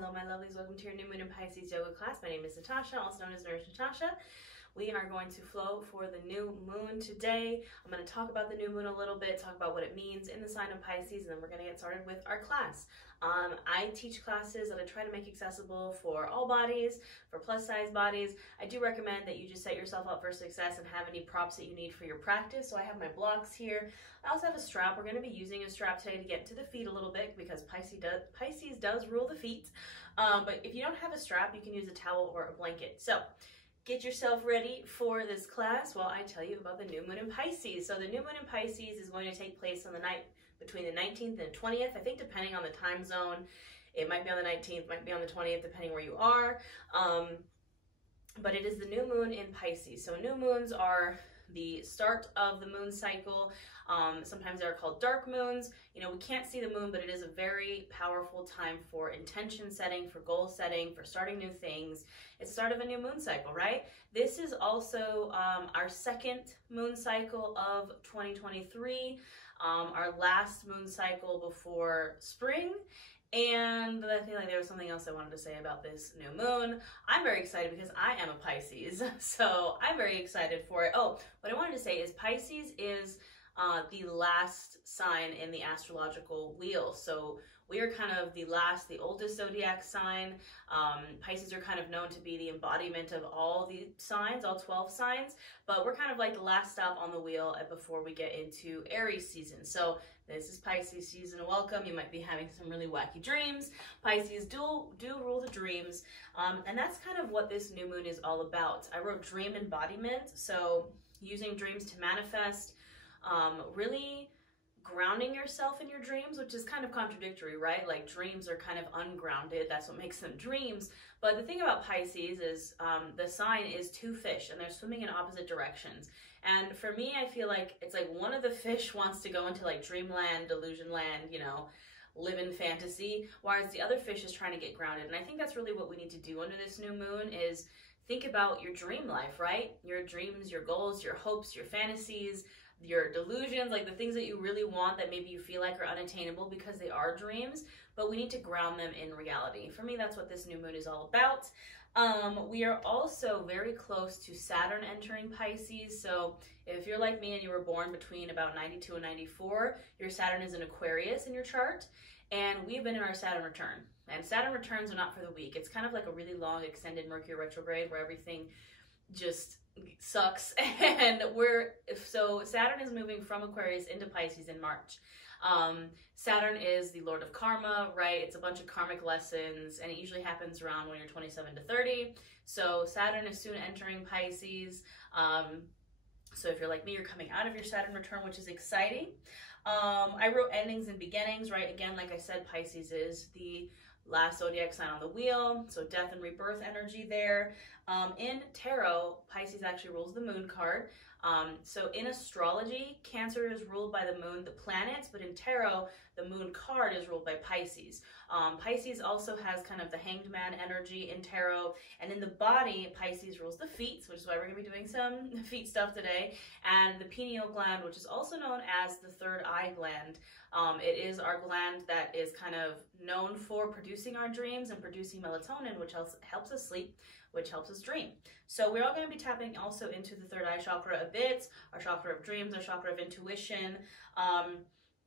Hello my lovelies, welcome to your new moon in Pisces yoga class. My name is Natasha, also known as Nourish Natasha. We are going to flow for the new moon today. I'm going to talk about the new moon a little bit, talk about what it means in the sign of Pisces, and then we're going to get started with our class. I teach classes that I try to make accessible for all bodies, for plus size bodies. I do recommend that you just set yourself up for success and have any props that you need for your practice. So I have my blocks here. I also have a strap. We're going to be using a strap today to get to the feet a little bit because Pisces does rule the feet. But if you don't have a strap, you can use a towel or a blanket. So get yourself ready for this class while I tell you about the new moon in Pisces. So the new moon in Pisces is going to take place on the night between the 19th and 20th. I think depending on the time zone, it might be on the 19th, might be on the 20th, depending where you are. But it is the new moon in Pisces. So new moons are the start of the moon cycle. Sometimes they're called dark moons. You know, we can't see the moon, but it is a very powerful time for intention setting, for goal setting, for starting new things. It's the start of a new moon cycle, right? This is also our second moon cycle of 2023, our last moon cycle before spring. And I feel like there was something else I wanted to say about this new moon. I'm very excited because I am a Pisces, so I'm very excited for it. Oh, what I wanted to say is Pisces is the last sign in the astrological wheel. So we are kind of the oldest zodiac sign. Pisces are kind of known to be the embodiment of all the signs, all 12 signs, but we're kind of like the last stop on the wheel before we get into Aries season. So this is Pisces season. Welcome. You might be having some really wacky dreams. Pisces do rule the dreams, and that's kind of what this new moon is all about. I wrote dream embodiment, so using dreams to manifest, really grounding yourself in your dreams, which is kind of contradictory, right? Like dreams are kind of ungrounded. That's what makes them dreams. But the thing about Pisces is the sign is two fish and they're swimming in opposite directions. And for me, I feel like it's like one of the fish wants to go into like dreamland, delusion land, you know, live in fantasy, whereas the other fish is trying to get grounded. And I think that's really what we need to do under this new moon is think about your dream life, right? Your dreams, your goals, your hopes, your fantasies, your delusions, like the things that you really want that maybe you feel like are unattainable because they are dreams, but we need to ground them in reality. For me, that's what this new moon is all about. We are also very close to Saturn entering Pisces. So if you're like me and you were born between about 92 and 94, your Saturn is in Aquarius in your chart. And we've been in our Saturn return. And Saturn returns are not for the weak. It's kind of like a really long extended Mercury retrograde where everything just sucks. And so Saturn is moving from Aquarius into Pisces in March. Saturn is the Lord of Karma, right? It's a bunch of karmic lessons, and it usually happens around when you're 27 to 30. So Saturn is soon entering Pisces. So if you're like me, you're coming out of your Saturn return, which is exciting. I wrote endings and beginnings, right? Again, like I said, Pisces is the last zodiac sign on the wheel, so death and rebirth energy there. In tarot, Pisces actually rules the moon card. So in astrology, Cancer is ruled by the moon, the planets, but in tarot, the moon card is ruled by Pisces. Pisces also has kind of the hanged man energy in tarot, and in the body, Pisces rules the feet, which is why we're going to be doing some feet stuff today, and the pineal gland, which is also known as the third eye gland. It is our gland that is kind of known for producing our dreams and producing melatonin, which helps us sleep, which helps us dream. So we're all going to be tapping also into the third eye chakra a bit, our chakra of dreams, our chakra of intuition.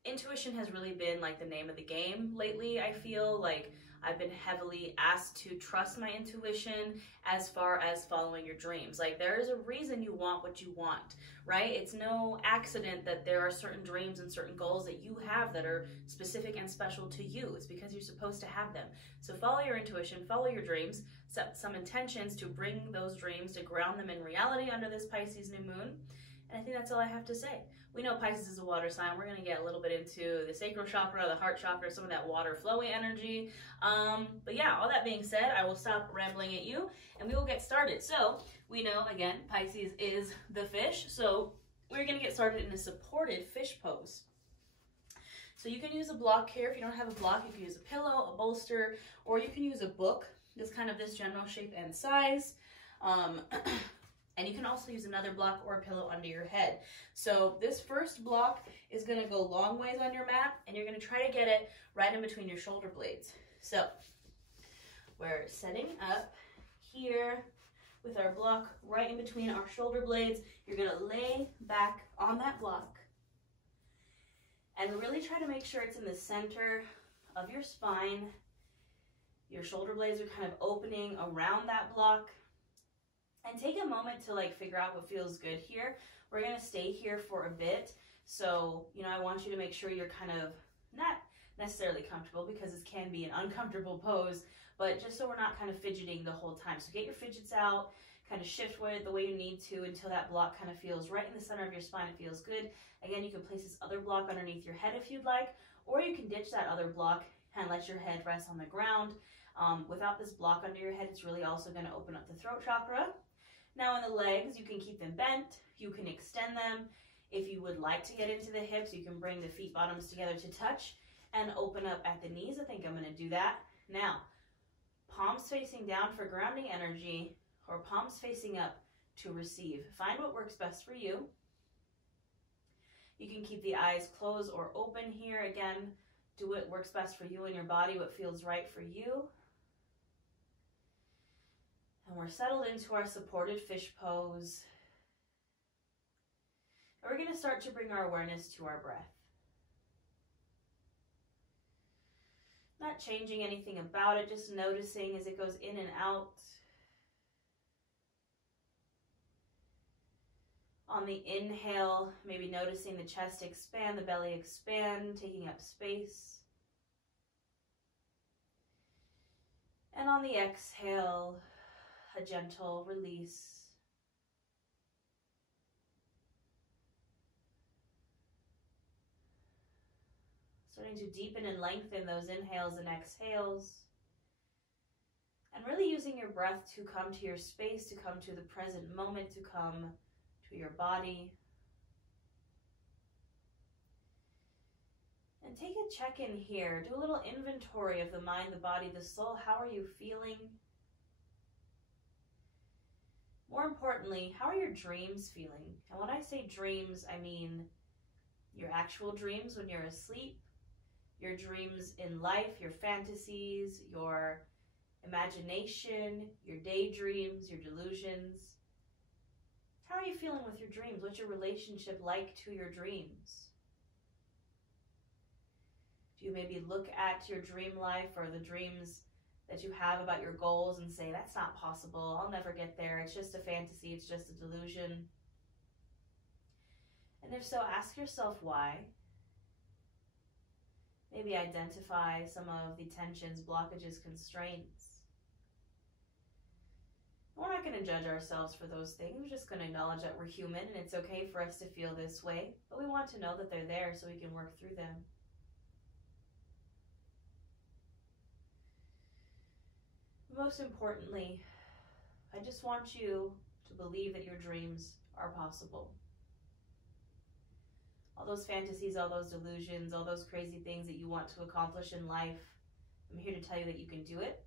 Intuition has really been like the name of the game lately. I feel like I've been heavily asked to trust my intuition as far as following your dreams. Like there is a reason you want what you want, right? It's no accident that there are certain dreams and certain goals that you have that are specific and special to you. It's because you're supposed to have them. So follow your intuition, follow your dreams, set some intentions to bring those dreams, to ground them in reality under this Pisces new moon. And I think that's all I have to say. We know Pisces is a water sign. We're going to get a little bit into the sacral chakra, the heart chakra, some of that water flowy energy. But yeah, all that being said, I will stop rambling at you and we will get started. So we know, again, Pisces is the fish. So we're going to get started in a supported fish pose. So you can use a block here. If you don't have a block, you can use a pillow, a bolster, or you can use a book. It's kind of this general shape and size. And you can also use another block or a pillow under your head. So this first block is going to go long ways on your mat, and you're going to try to get it right in between your shoulder blades. So We're setting up here with our block right in between our shoulder blades. You're gonna lay back on that block and really try to make sure it's in the center of your spine. Your shoulder blades are kind of opening around that block. And take a moment to like figure out what feels good here. We're gonna stay here for a bit. So, I want you to make sure you're kind of not necessarily comfortable, because this can be an uncomfortable pose, but just so we're not kind of fidgeting the whole time. So get your fidgets out, kind of shift the way you need to until that block kind of feels right in the center of your spine. It feels good. Again, you can place this other block underneath your head if you'd like, or you can ditch that other block and let your head rest on the ground. Without this block under your head, it's really also going to open up the throat chakra. Now on the legs, you can keep them bent, you can extend them. If you would like to get into the hips, you can bring the feet bottoms together to touch and open up at the knees. I think I'm going to do that. Now, palms facing down for grounding energy, or palms facing up to receive. Find what works best for you. You can keep the eyes closed or open here. Again, do what works best for you and your body, what feels right for you. And we're settled into our supported fish pose. And we're going to start to bring our awareness to our breath. Not changing anything about it, just noticing as it goes in and out. On the inhale, maybe noticing the chest expand, the belly expand, taking up space. And on the exhale, a gentle release. Starting to deepen and lengthen those inhales and exhales. And really using your breath to come to your space, to come to the present moment, to come to your body. And take a check-in here. Do a little inventory of the mind, the body, the soul. How are you feeling? More importantly, how are your dreams feeling? And when I say dreams, I mean your actual dreams when you're asleep, your dreams in life, your fantasies, your imagination, your daydreams, your delusions. How are you feeling with your dreams? What's your relationship like to your dreams? Do you maybe look at your dream life or the dreams that you have about your goals and say, that's not possible, I'll never get there, it's just a fantasy, it's just a delusion? And if so, ask yourself why. Maybe identify some of the tensions, blockages, constraints. We're not going to judge ourselves for those things. We're just going to acknowledge that we're human and it's okay for us to feel this way, but we want to know that they're there so we can work through them. Most importantly, I just want you to believe that your dreams are possible. All those fantasies, all those delusions, all those crazy things that you want to accomplish in life, I'm here to tell you that you can do it.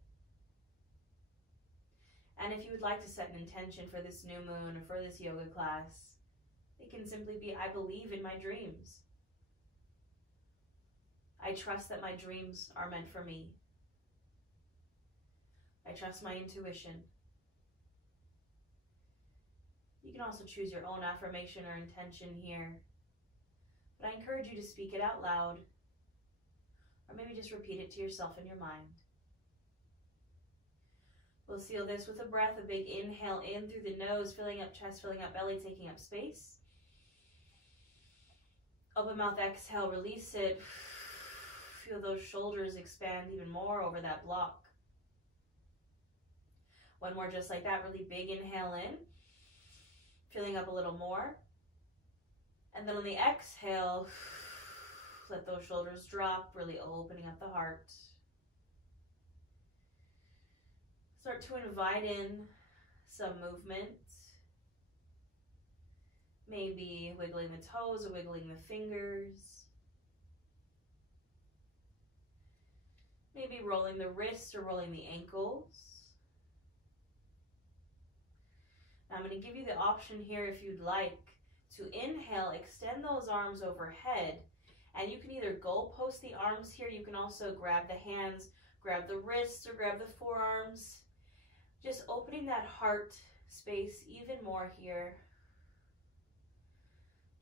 And if you would like to set an intention for this new moon or for this yoga class, it can simply be, I believe in my dreams. I trust that my dreams are meant for me. I trust my intuition. You can also choose your own affirmation or intention here, but I encourage you to speak it out loud, or maybe just repeat it to yourself in your mind. We'll seal this with a breath, a big inhale in through the nose, filling up chest, filling up belly, taking up space. Open mouth, exhale, release it. Feel those shoulders expand even more over that block. One more just like that, really big inhale in, filling up a little more. And then on the exhale, let those shoulders drop, really opening up the heart. Start to invite in some movement. Maybe wiggling the toes or wiggling the fingers. Maybe rolling the wrists or rolling the ankles. Now I'm going to give you the option here, if you'd like, to inhale, extend those arms overhead, and you can either goalpost the arms here, you can also grab the hands, grab the wrists or grab the forearms. Just opening that heart space even more here.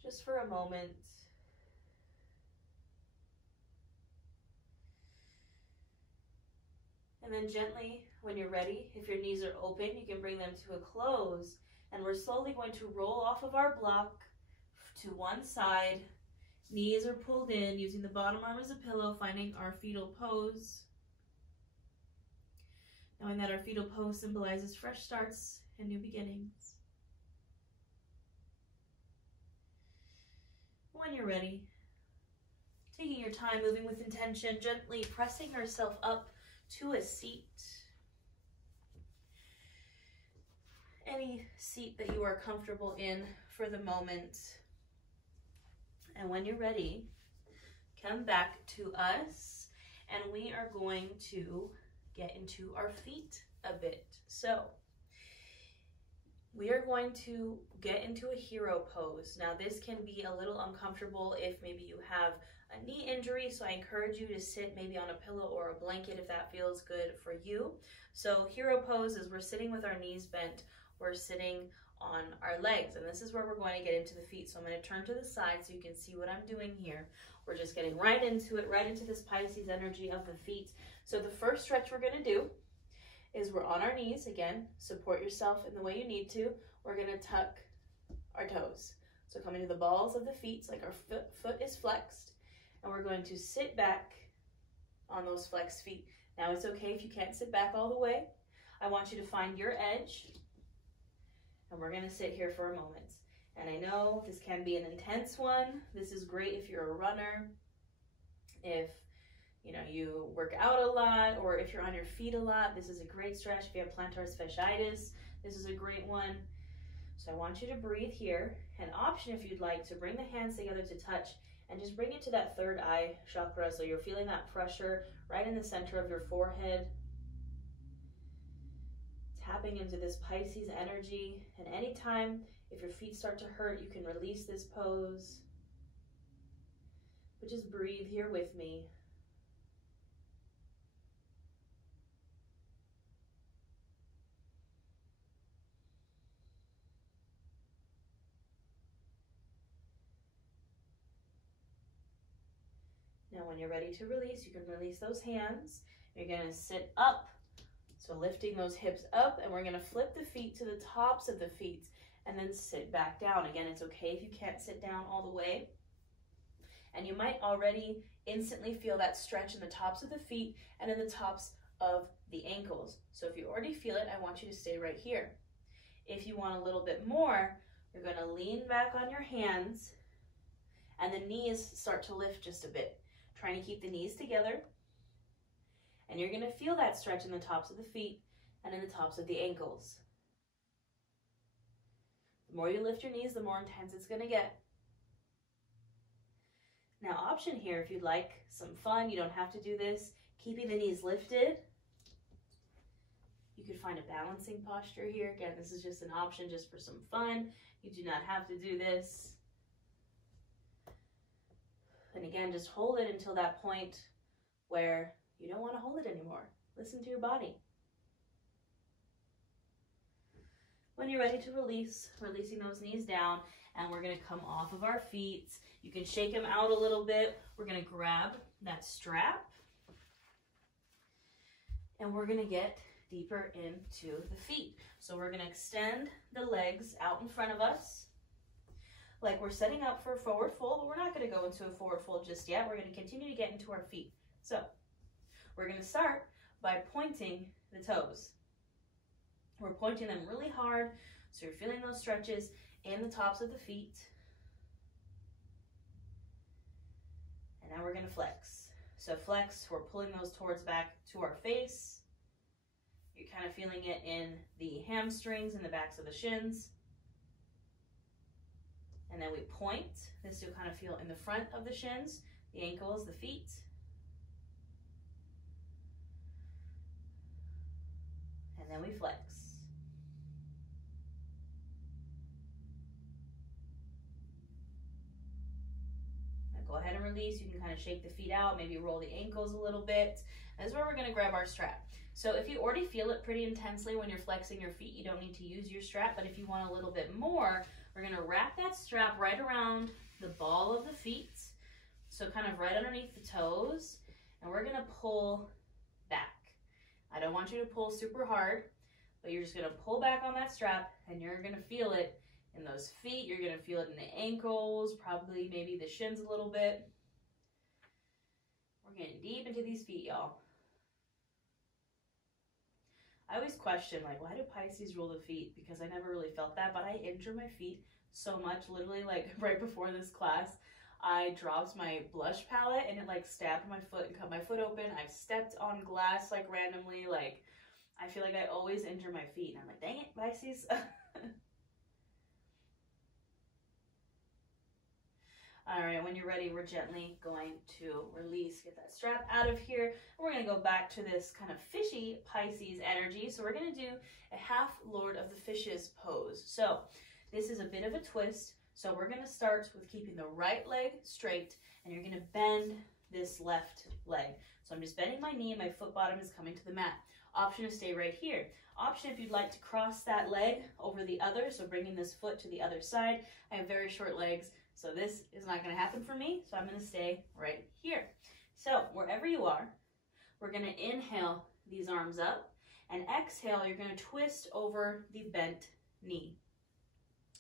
Just for a moment. And then gently, when you're ready, if your knees are open, you can bring them to a close. And we're slowly going to roll off of our block to one side. Knees are pulled in, using the bottom arm as a pillow, finding our fetal pose. Knowing that our fetal pose symbolizes fresh starts and new beginnings. When you're ready, taking your time, moving with intention, gently pressing yourself up to a seat. Any seat that you are comfortable in for the moment. And when you're ready, come back to us, and we are going to get into our feet a bit. So we are going to get into a hero pose. Now this can be a little uncomfortable if maybe you have a knee injury, so I encourage you to sit maybe on a pillow or a blanket if that feels good for you. So hero pose is we're sitting with our knees bent, we're sitting on our legs, and this is where we're going to get into the feet. So I'm going to turn to the side so you can see what I'm doing here. We're just getting right into it, right into this Pisces energy of the feet. So the first stretch we're going to do is we're on our knees. Again, support yourself in the way you need to. We're going to tuck our toes. So coming to the balls of the feet, like our foot is flexed, and we're going to sit back on those flexed feet. Now it's okay if you can't sit back all the way. I want you to find your edge, and we're going to sit here for a moment. And I know this can be an intense one. This is great if you're a runner, if you work out a lot, or if you're on your feet a lot. This is a great stretch. If you have plantar fasciitis, this is a great one. So I want you to breathe here. An option, if you'd like, to bring the hands together to touch and just bring it to that third eye chakra, so you're feeling that pressure right in the center of your forehead. Tapping into this Pisces energy. And anytime if your feet start to hurt, you can release this pose. But just breathe here with me. Now when you're ready to release, you can release those hands. You're going to sit up. So lifting those hips up, and we're going to flip the feet to the tops of the feet and then sit back down. Again, it's okay if you can't sit down all the way. And you might already instantly feel that stretch in the tops of the feet and in the tops of the ankles. So if you already feel it, I want you to stay right here. If you want a little bit more, you're going to lean back on your hands, and the knees start to lift just a bit. Trying to keep the knees together. And you're going to feel that stretch in the tops of the feet and in the tops of the ankles. The more you lift your knees, the more intense it's going to get. Now, option here, if you'd like some fun, you don't have to do this, keeping the knees lifted. You could find a balancing posture here. Again, this is just an option just for some fun. You do not have to do this. And again, just hold it until that point where you don't want to hold it anymore. Listen to your body. When you're ready to release, releasing those knees down, and we're going to come off of our feet. You can shake them out a little bit. We're going to grab that strap, and we're going to get deeper into the feet. So we're going to extend the legs out in front of us, like we're setting up for a forward fold, but we're not going to go into a forward fold just yet. We're going to continue to get into our feet. So we're going to start by pointing the toes. We're pointing them really hard, so you're feeling those stretches in the tops of the feet. And now we're going to flex. So flex, we're pulling those towards back to our face. You're kind of feeling it in the hamstrings and the backs of the shins. And then we point. This you'll kind of feel in the front of the shins, the ankles, the feet. And then we flex. Now go ahead and release. You can kind of shake the feet out, maybe roll the ankles a little bit. This is where we're gonna grab our strap. So if you already feel it pretty intensely when you're flexing your feet, you don't need to use your strap, but if you want a little bit more, we're gonna wrap that strap right around the ball of the feet, so kind of right underneath the toes, and we're gonna pull back. I don't want you to pull super hard, but you're just gonna pull back on that strap, and you're gonna feel it in those feet. You're gonna feel it in the ankles, probably maybe the shins a little bit. We're getting deep into these feet, y'all. I always question, like, why do Pisces rule the feet? Because I never really felt that, but I injure my feet so much. Literally, like, right before this class, I dropped my blush palette, and it, like, stabbed my foot and cut my foot open. I've stepped on glass, like, randomly. Like, I feel like I always injure my feet, and I'm like, dang it, Pisces. All right, when you're ready, we're gently going to release, get that strap out of here. We're gonna go back to this kind of fishy Pisces energy. So we're gonna do a half Lord of the Fishes pose. So this is a bit of a twist. So we're gonna start with keeping the right leg straight, and you're gonna bend this left leg. So I'm just bending my knee, and my foot bottom is coming to the mat. Option to stay right here. Option if you'd like to cross that leg over the other, so bringing this foot to the other side. I have very short legs, so this is not going to happen for me, so I'm going to stay right here. So wherever you are, we're going to inhale these arms up, and exhale, you're going to twist over the bent knee.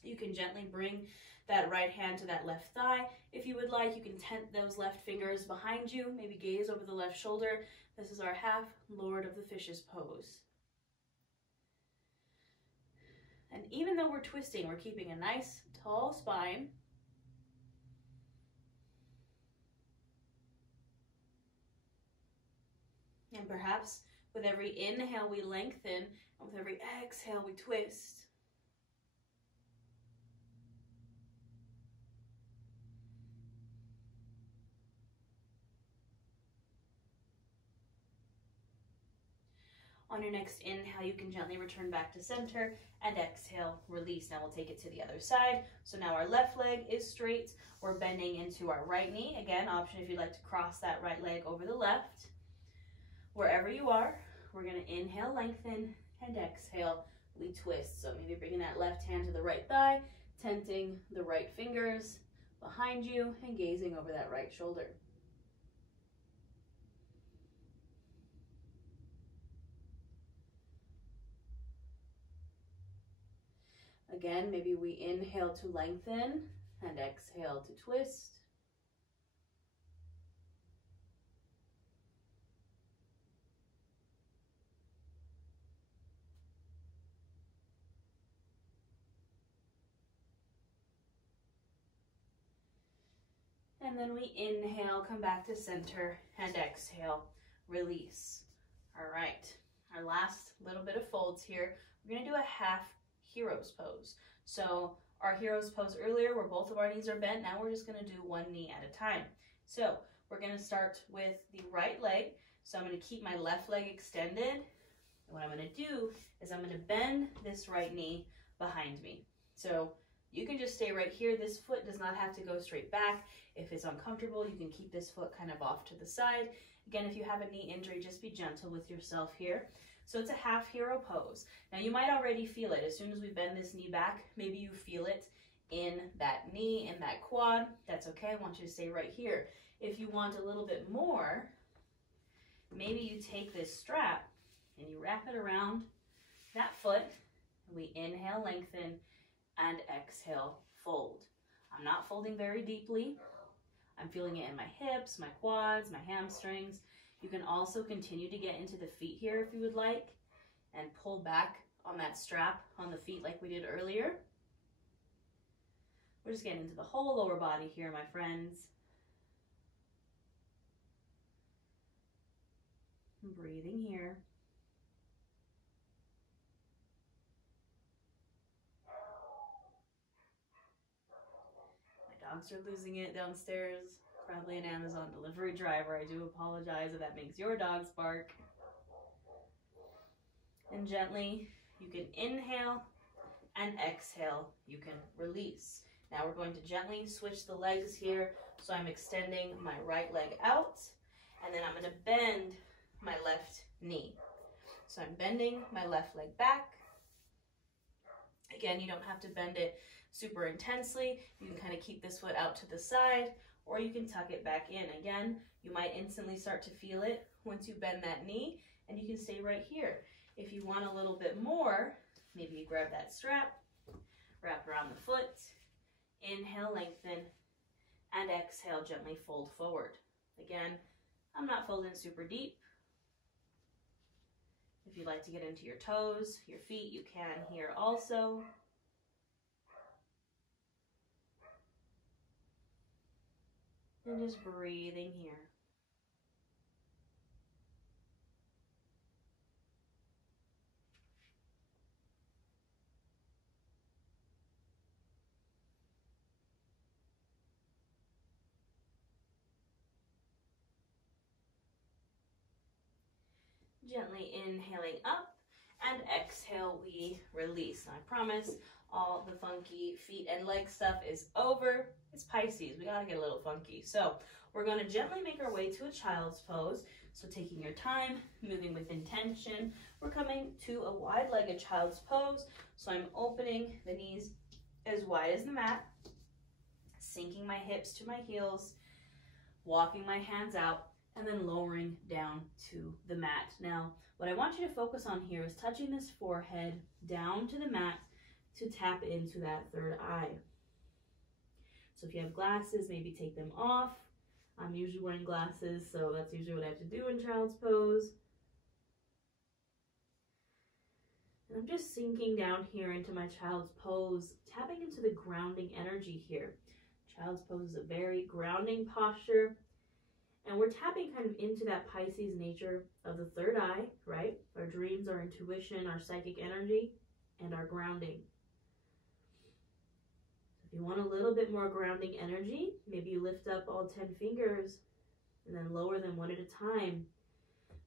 You can gently bring that right hand to that left thigh. If you would like, you can tent those left fingers behind you, maybe gaze over the left shoulder. This is our half Lord of the Fishes pose. And even though we're twisting, we're keeping a nice tall spine. And perhaps with every inhale we lengthen, and with every exhale we twist. On your next inhale, you can gently return back to center, and exhale, release. Now we'll take it to the other side. So now our left leg is straight. We're bending into our right knee. Again, option if you'd like to cross that right leg over the left. Wherever you are, we're gonna inhale, lengthen, and exhale, we twist. So maybe bringing that left hand to the right thigh, tenting the right fingers behind you, and gazing over that right shoulder. Again, maybe we inhale to lengthen and exhale to twist. And then we inhale, come back to center, and exhale, release. All right, our last little bit of folds here. We're gonna do a half hero's pose. So our hero's pose earlier, where both of our knees are bent, now we're just gonna do one knee at a time. So we're gonna start with the right leg. So I'm gonna keep my left leg extended. And what I'm gonna do is I'm gonna bend this right knee behind me. So you can just stay right here. This foot does not have to go straight back. If it's uncomfortable, you can keep this foot kind of off to the side. Again, if you have a knee injury, just be gentle with yourself here. So it's a half hero pose. Now you might already feel it. As soon as we bend this knee back, maybe you feel it in that knee, in that quad. That's okay, I want you to stay right here. If you want a little bit more, maybe you take this strap and you wrap it around that foot. And we inhale, lengthen, and exhale, fold. I'm not folding very deeply. I'm feeling it in my hips, my quads, my hamstrings. You can also continue to get into the feet here if you would like, and pull back on that strap on the feet like we did earlier. We're just getting into the whole lower body here, my friends. Breathing here. My dogs are losing it downstairs. Probably an Amazon delivery driver. I do apologize if that makes your dogs bark. And gently, you can inhale and exhale. You can release. Now we're going to gently switch the legs here. So I'm extending my right leg out, and then I'm going to bend my left knee. So I'm bending my left leg back. Again, you don't have to bend it super intensely. You can kind of keep this foot out to the side, or you can tuck it back in. Again, you might instantly start to feel it once you bend that knee, and you can stay right here. If you want a little bit more, maybe you grab that strap, wrap around the foot, inhale, lengthen, and exhale, gently fold forward. Again, I'm not folding super deep. If you'd like to get into your toes, your feet, you can here also. And just breathing here. Gently inhaling up, and exhale, we release. And I promise all the funky feet and leg stuff is over. It's Pisces, we gotta get a little funky. So we're gonna gently make our way to a child's pose. So taking your time, moving with intention. We're coming to a wide-legged child's pose. So I'm opening the knees as wide as the mat, sinking my hips to my heels, walking my hands out, and then lowering down to the mat. Now, what I want you to focus on here is touching this forehead down to the mat to tap into that third eye. So if you have glasses, maybe take them off. I'm usually wearing glasses, so that's usually what I have to do in child's pose. And I'm just sinking down here into my child's pose, tapping into the grounding energy here. Child's pose is a very grounding posture. And we're tapping kind of into that Pisces nature of the third eye, right? Our dreams, our intuition, our psychic energy, and our grounding. So if you want a little bit more grounding energy, maybe you lift up all 10 fingers and then lower them one at a time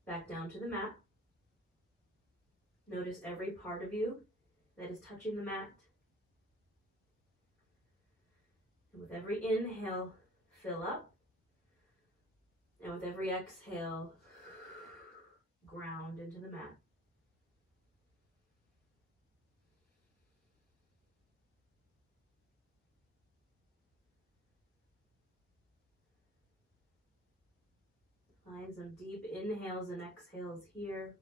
back down to the mat. Notice every part of you that is touching the mat. And with every inhale, fill up. And with every exhale, ground into the mat. Find some deep inhales and exhales here.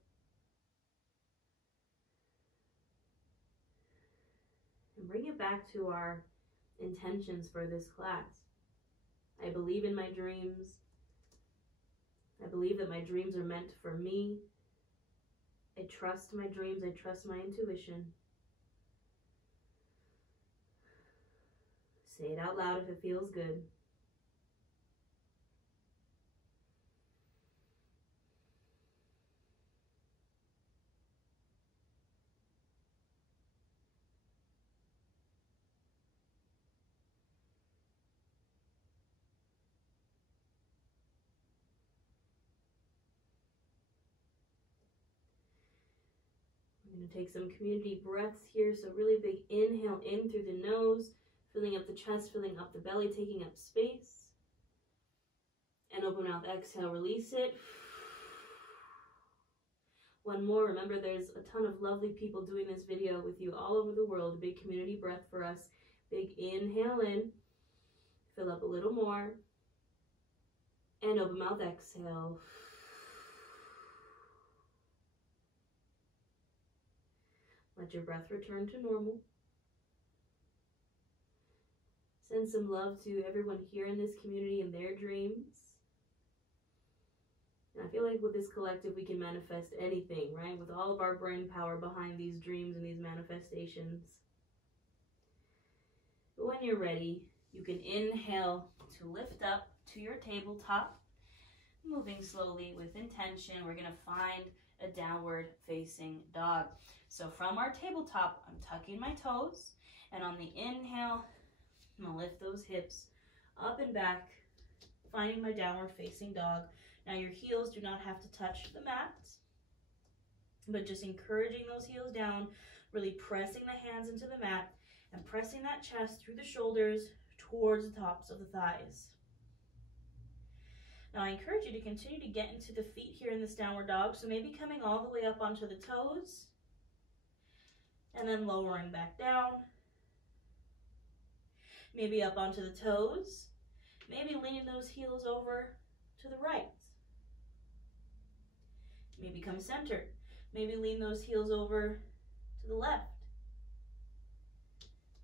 And bring it back to our intentions for this class. I believe in my dreams. I believe that my dreams are meant for me. I trust my dreams. I trust my intuition. Say it out loud if it feels good. I'm going to take some community breaths here. So really big inhale in through the nose, filling up the chest, filling up the belly, taking up space. And open mouth, exhale, release it. One more. Remember, there's a ton of lovely people doing this video with you all over the world. Big community breath for us. Big inhale in. Fill up a little more. And open mouth, exhale. Let your breath return to normal. Send some love to everyone here in this community and their dreams. And I feel like with this collective, we can manifest anything, right? With all of our brain power behind these dreams and these manifestations. But when you're ready, you can inhale to lift up to your tabletop. Moving slowly with intention, we're going to find a downward facing dog. So from our tabletop, I'm tucking my toes, and on the inhale, I'm going to lift those hips up and back, finding my downward facing dog. Now your heels do not have to touch the mat, but just encouraging those heels down, really pressing the hands into the mat, and pressing that chest through the shoulders towards the tops of the thighs. Now I encourage you to continue to get into the feet here in this downward dog. So maybe coming all the way up onto the toes and then lowering back down. Maybe up onto the toes. Maybe leaning those heels over to the right. Maybe come centered. Maybe lean those heels over to the left.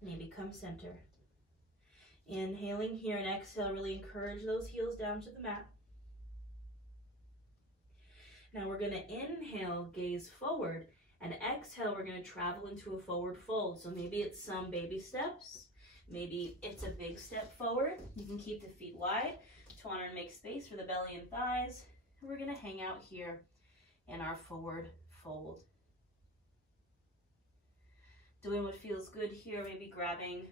Maybe come center. Inhaling here and exhale, really encourage those heels down to the mat. Now we're going to inhale, gaze forward, and exhale, we're going to travel into a forward fold. So maybe it's some baby steps. Maybe it's a big step forward. You can keep the feet wide to honor and make space for the belly and thighs. And we're going to hang out here in our forward fold. Doing what feels good here, maybe grabbing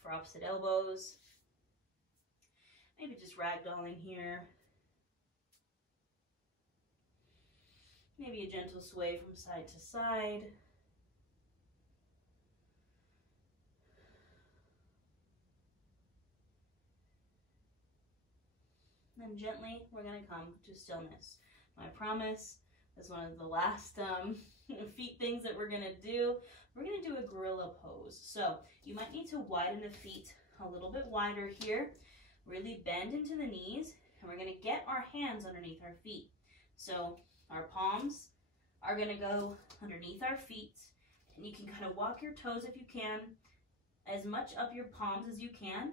for opposite elbows. Maybe just ragdolling here. Maybe a gentle sway from side to side. And gently, we're going to come to stillness. I promise, this is one of the last feet things that we're going to do. We're going to do a gorilla pose. So you might need to widen the feet a little bit wider here. Really bend into the knees, and we're going to get our hands underneath our feet. So our palms are going to go underneath our feet, and you can kind of walk your toes if you can, as much up your palms as you can.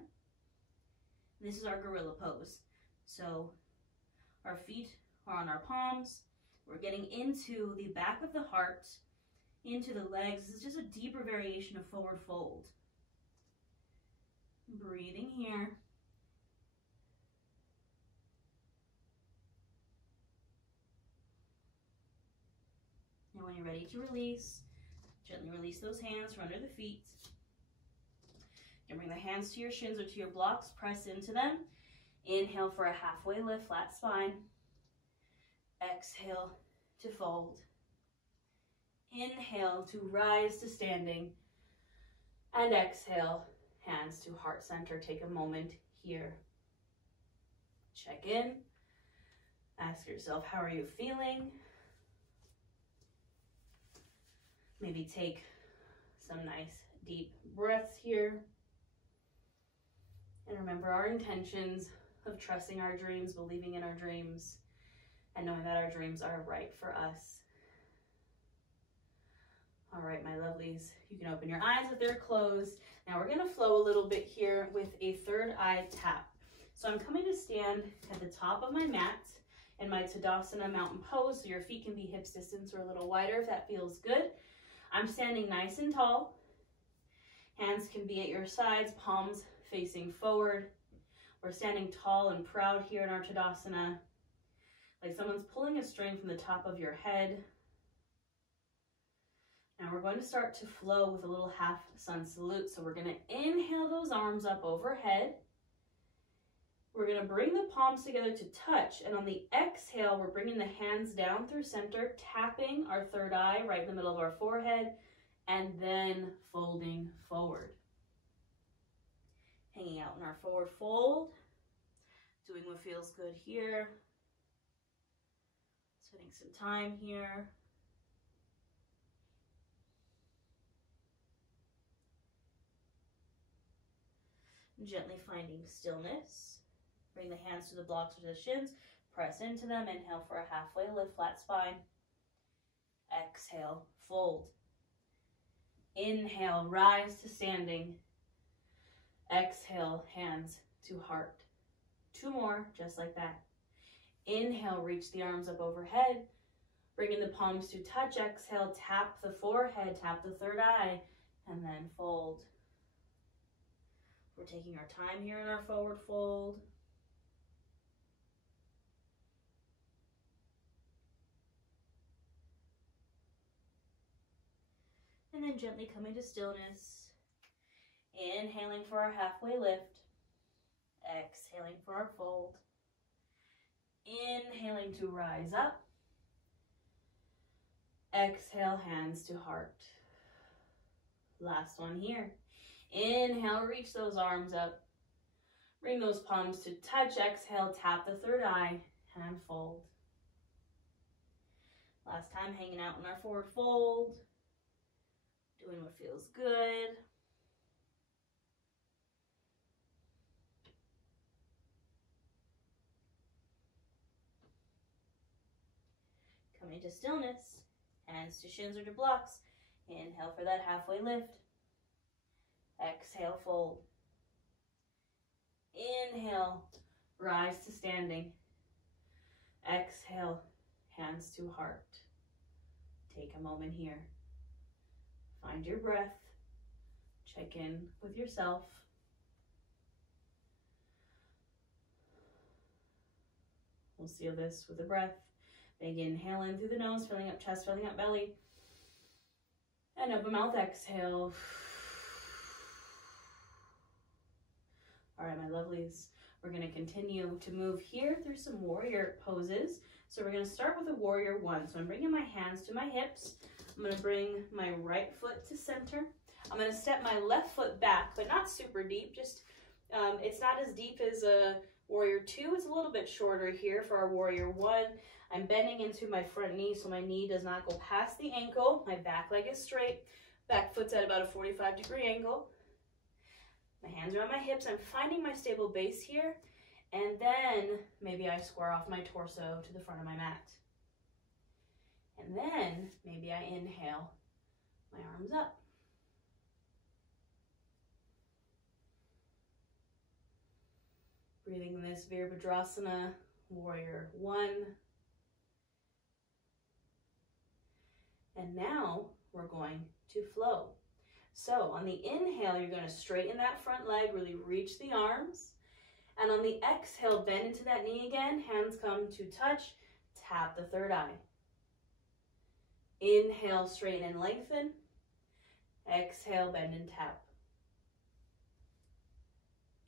This is our gorilla pose. So our feet are on our palms. We're getting into the back of the heart, into the legs. This is just a deeper variation of forward fold. Breathing here. And when you're ready to release, gently release those hands from under the feet. You can bring the hands to your shins or to your blocks, press into them. Inhale for a halfway lift, flat spine. Exhale to fold. Inhale to rise to standing. And exhale, hands to heart center. Take a moment here. Check in. Ask yourself, how are you feeling? Maybe take some nice deep breaths here. And remember our intentions of trusting our dreams, believing in our dreams, and knowing that our dreams are right for us. All right, my lovelies, you can open your eyes if they're closed. Now we're going to flow a little bit here with a third eye tap. So I'm coming to stand at the top of my mat in my Tadasana mountain pose, so your feet can be hips distance or a little wider if that feels good. I'm standing nice and tall. Hands can be at your sides, palms facing forward. We're standing tall and proud here in our Tadasana, like someone's pulling a string from the top of your head. Now we're going to start to flow with a little half sun salute. So we're going to inhale those arms up overhead. We're going to bring the palms together to touch, and on the exhale, we're bringing the hands down through center, tapping our third eye right in the middle of our forehead, and then folding forward. Hanging out in our forward fold, doing what feels good here. Spending some time here. Gently finding stillness. Bring the hands to the blocks or the shins. Press into them. Inhale for a halfway lift, flat spine. Exhale, fold. Inhale, rise to standing. Exhale, hands to heart. Two more, just like that. Inhale, reach the arms up overhead. Bringing the palms to touch. Exhale, tap the forehead, tap the third eye, and then fold. We're taking our time here in our forward fold. And then gently coming to stillness. Inhaling for our halfway lift. Exhaling for our fold. Inhaling to rise up. Exhale, hands to heart. Last one here. Inhale, reach those arms up. Bring those palms to touch. Exhale, tap the third eye and fold. Last time, hanging out in our forward fold. Doing what feels good. Coming to stillness. Hands to shins or to blocks. Inhale for that halfway lift. Exhale, fold. Inhale, rise to standing. Exhale, hands to heart. Take a moment here. Find your breath. Check in with yourself. We'll seal this with a breath. Big inhale in through the nose, filling up chest, filling up belly. And open mouth, exhale. All right, my lovelies, we're going to continue to move here through some warrior poses. So we're going to start with a warrior one. So I'm bringing my hands to my hips. I'm going to bring my right foot to center. I'm going to step my left foot back, but not super deep. Just, it's not as deep as a warrior two. It's a little bit shorter here for our warrior one. I'm bending into my front knee so my knee does not go past the ankle. My back leg is straight. Back foot's at about a 45-degree angle. My hands are on my hips. I'm finding my stable base here. And then maybe I square off my torso to the front of my mat. And then maybe I inhale my arms up. Breathing in this Virabhadrasana, warrior one. And now we're going to flow. So on the inhale, you're going to straighten that front leg, really reach the arms. And on the exhale, bend into that knee again. Hands come to touch. Tap the third eye. Inhale, straighten and lengthen. Exhale, bend and tap.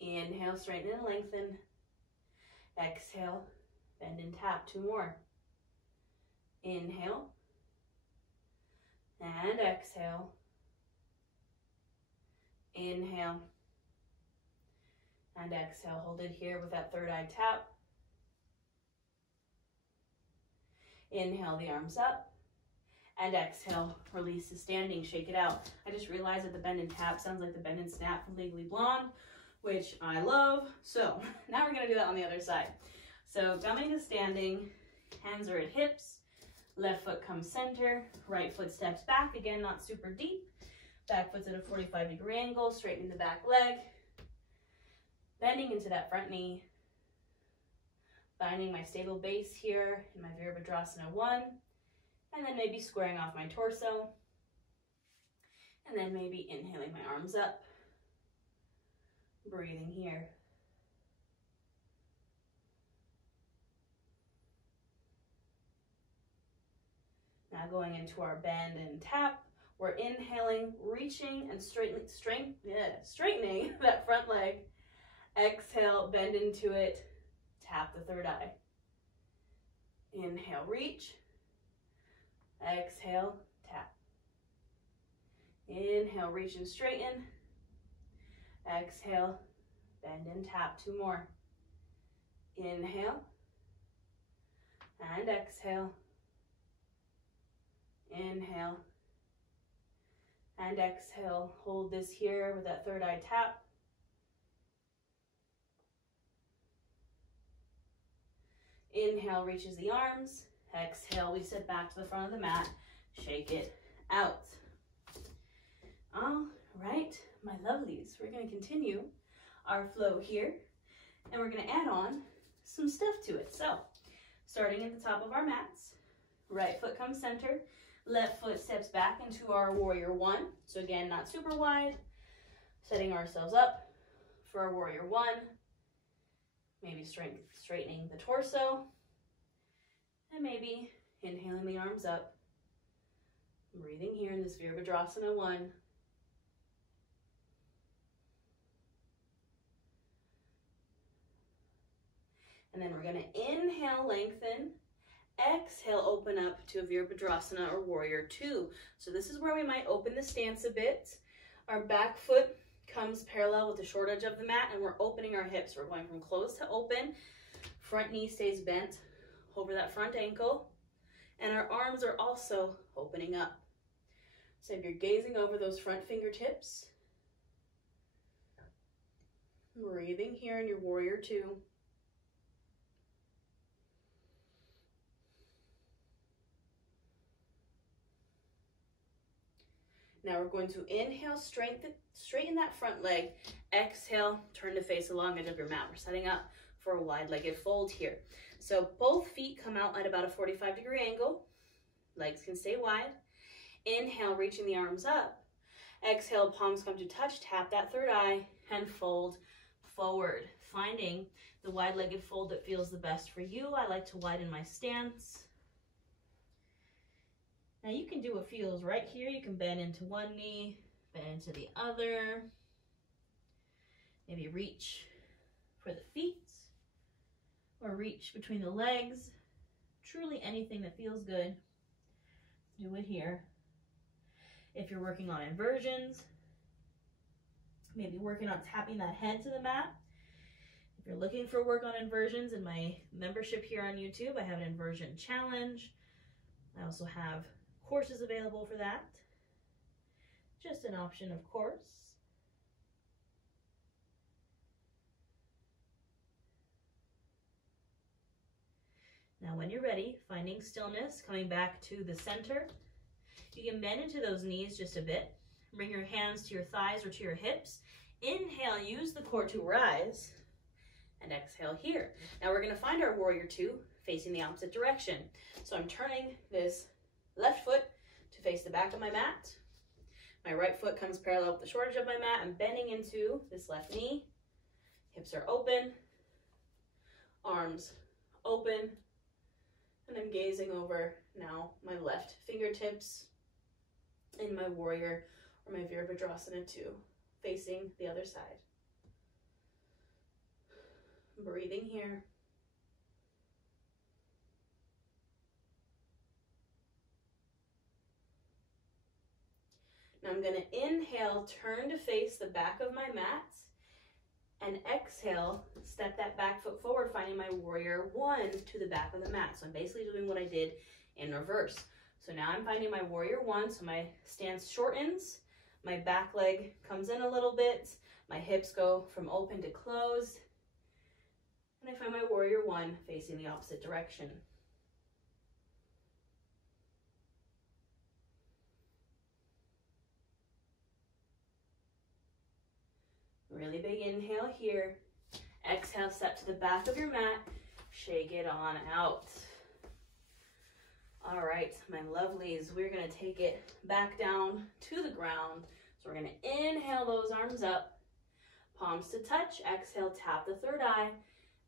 Inhale, straighten and lengthen. Exhale, bend and tap. Two more. Inhale. And exhale. Inhale. And exhale. Hold it here with that third eye tap. Inhale the arms up. And exhale. Release to standing. Shake it out. I just realized that the bend and tap sounds like the bend and snap from Legally Blonde, which I love. So now we're going to do that on the other side. So coming to standing. Hands are at hips. Left foot comes center. Right foot steps back. Again, not super deep. Back foot's at a 45-degree angle. Straightening the back leg. Bending into that front knee. Finding my stable base here in my Virabhadrasana 1. And then maybe squaring off my torso. And then maybe inhaling my arms up. Breathing here. Now going into our bend and tap. We're inhaling, reaching, and straightening that front leg. Exhale, bend into it. Tap the third eye. Inhale, reach. Exhale, tap. Inhale, reach and straighten. Exhale, bend and tap. Two more. Inhale. And exhale. Inhale. And exhale. Hold this here with that third eye tap. Inhale, reaches the arms. Exhale, we sit back to the front of the mat. Shake it out. All right, my lovelies, we're going to continue our flow here. And we're going to add on some stuff to it. So, starting at the top of our mats. Right foot comes center. Left foot steps back into our warrior one. So again, not super wide. Setting ourselves up for our warrior one. Maybe straightening the torso. And maybe inhaling the arms up. Breathing here in this Virabhadrasana 1. And then we're going to inhale, lengthen. Exhale, open up to a Virabhadrasana or warrior 2. So this is where we might open the stance a bit. Our back foot comes parallel with the short edge of the mat, and we're opening our hips. We're going from closed to open. Front knee stays bent over that front ankle, and our arms are also opening up. So if you're gazing over those front fingertips, breathing here in your warrior two. Now we're going to inhale, straighten that front leg. Exhale, turn to face the long edge of your mat. We're setting up for a wide-legged fold here. So both feet come out at about a 45-degree angle. Legs can stay wide. Inhale, reaching the arms up. Exhale, palms come to touch. Tap that third eye and fold forward. Finding the wide-legged fold that feels the best for you. I like to widen my stance. Now you can do what feels right here. You can bend into one knee, bend into the other. Maybe reach for the feet or reach between the legs. Truly anything that feels good, do it here. If you're working on inversions, maybe working on tapping that head to the mat. If you're looking for work on inversions in my membership here on YouTube, I have an inversion challenge. I also have courses available for that. Just an option, of course. Now when you're ready, finding stillness, coming back to the center. You can bend into those knees just a bit. Bring your hands to your thighs or to your hips. Inhale, use the core to rise. And exhale here. Now we're going to find our warrior two facing the opposite direction. So I'm turning this left foot to face the back of my mat. My right foot comes parallel with the short edge of my mat. I'm bending into this left knee. Hips are open. Arms open. And I'm gazing over now my left fingertips in my warrior or my Virabhadrasana 2, facing the other side. Breathing here. Now I'm going to inhale, turn to face the back of my mat, and exhale, step that back foot forward, finding my warrior one to the back of the mat. So I'm basically doing what I did in reverse. So now I'm finding my warrior one, so my stance shortens, my back leg comes in a little bit, my hips go from open to closed, and I find my warrior one facing the opposite direction. Really big inhale here. Exhale, step to the back of your mat. Shake it on out. All right, my lovelies, we're going to take it back down to the ground. So we're going to inhale those arms up, palms to touch. Exhale, tap the third eye,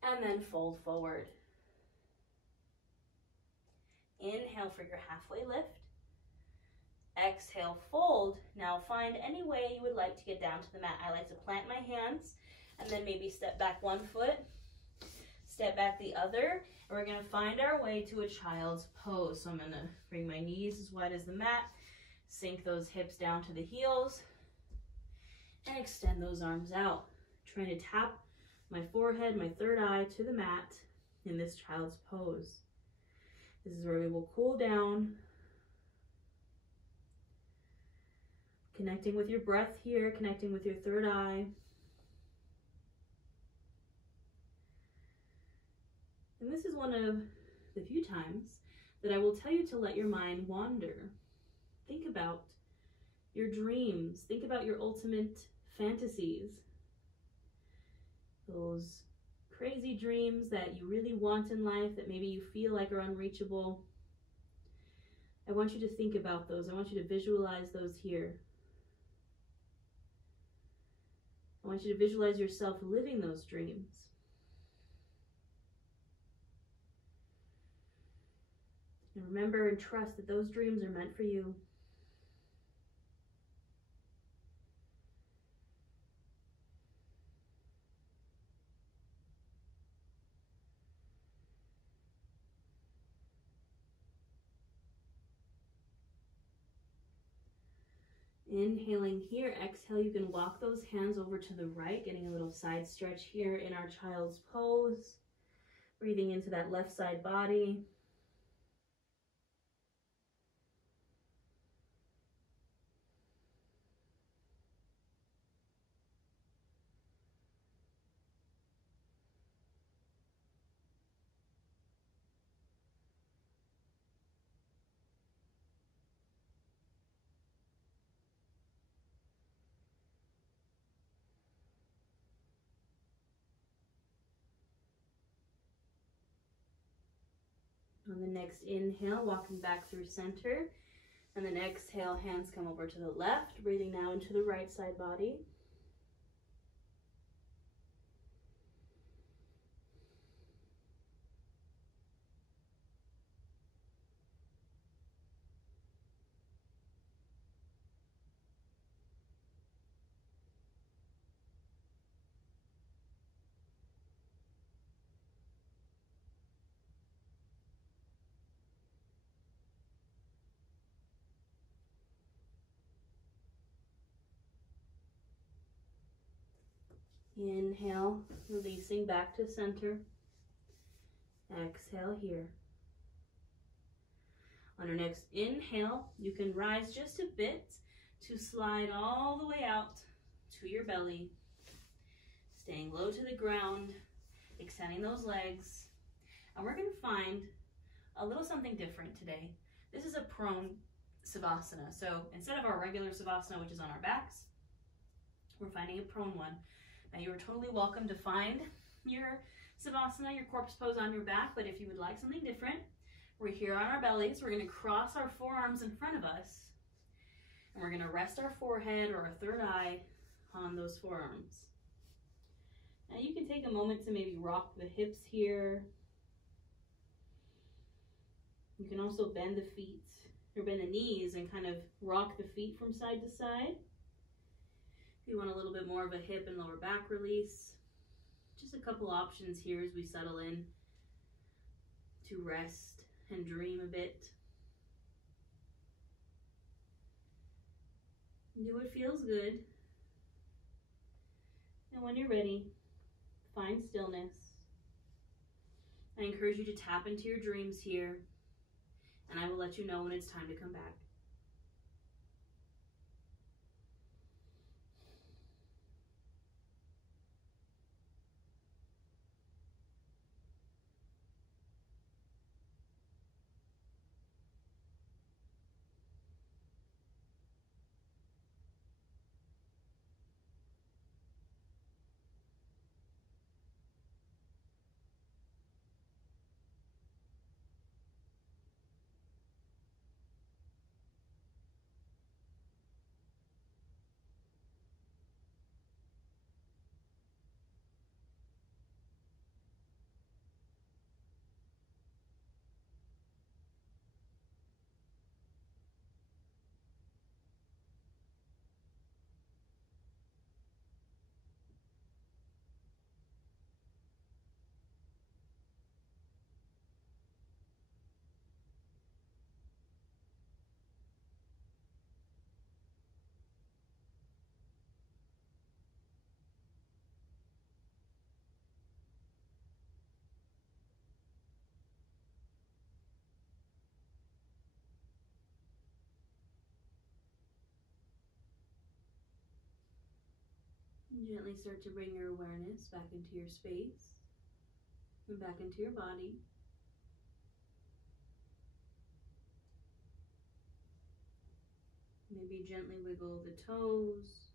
and then fold forward. Inhale for your halfway lift. Exhale, fold. Now find any way you would like to get down to the mat. I like to plant my hands and then maybe step back one foot, step back the other, and we're going to find our way to a child's pose. So I'm going to bring my knees as wide as the mat, sink those hips down to the heels, and extend those arms out. Trying to tap my forehead, my third eye to the mat in this child's pose. This is where we will cool down, connecting with your breath here, connecting with your third eye. And this is one of the few times that I will tell you to let your mind wander. Think about your dreams. Think about your ultimate fantasies. Those crazy dreams that you really want in life that maybe you feel like are unreachable. I want you to think about those. I want you to visualize those here. I want you to visualize yourself living those dreams. And remember and trust that those dreams are meant for you. Inhaling here, exhale, you can walk those hands over to the right, getting a little side stretch here in our child's pose. Breathing into that left side body. On the next inhale, walking back through center. And then exhale, hands come over to the left. Breathing now into the right side body. Inhale, releasing back to center. Exhale here. On our next inhale, you can rise just a bit to slide all the way out to your belly. Staying low to the ground, extending those legs. And we're going to find a little something different today. This is a prone savasana. So instead of our regular savasana, which is on our backs, we're finding a prone one. Now you are totally welcome to find your savasana, your corpse pose on your back, but if you would like something different, we're here on our bellies. We're going to cross our forearms in front of us, and we're going to rest our forehead or our third eye on those forearms. Now you can take a moment to maybe rock the hips here. You can also bend the feet or bend the knees and kind of rock the feet from side to side. If you want a little bit more of a hip and lower back release, just a couple options here as we settle in to rest and dream a bit. Do what feels good. And when you're ready, find stillness. I encourage you to tap into your dreams here, and I will let you know when it's time to come back. And gently start to bring your awareness back into your space and back into your body. Maybe gently wiggle the toes,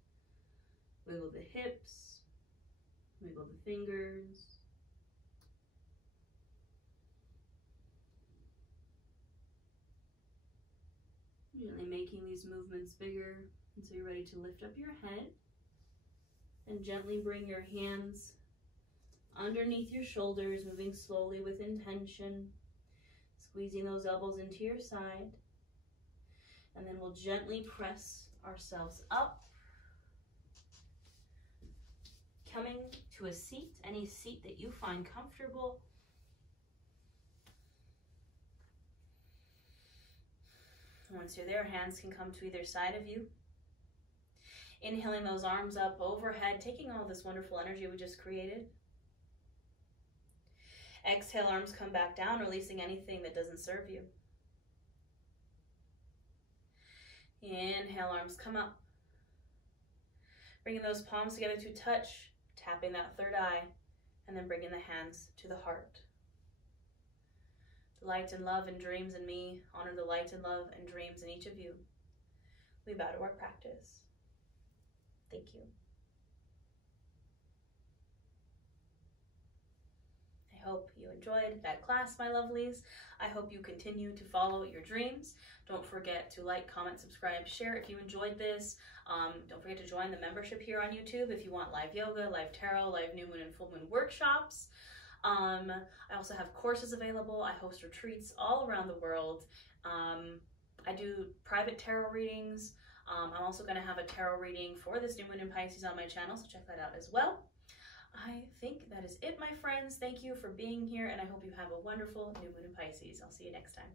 wiggle the hips, wiggle the fingers. Gently making these movements bigger until you're ready to lift up your head. And gently bring your hands underneath your shoulders, moving slowly with intention, squeezing those elbows into your side. And then we'll gently press ourselves up, coming to a seat, any seat that you find comfortable. Once you're there, hands can come to either side of you. Inhaling those arms up overhead, taking all this wonderful energy we just created. Exhale, arms come back down, releasing anything that doesn't serve you. Inhale, arms come up. Bringing those palms together to touch, tapping that third eye, and then bringing the hands to the heart. The light and love and dreams in me, honor the light and love and dreams in each of you. We bow to our practice. Thank you. I hope you enjoyed that class, my lovelies. I hope you continue to follow your dreams. Don't forget to like, comment, subscribe, share if you enjoyed this. Don't forget to join the membership here on YouTube if you want live yoga, live tarot, live new moon and full moon workshops. I also have courses available. I host retreats all around the world. I do private tarot readings. I'm also going to have a tarot reading for this new moon in Pisces on my channel, so check that out as well. I think that is it, my friends. Thank you for being here, and I hope you have a wonderful new moon in Pisces. I'll see you next time.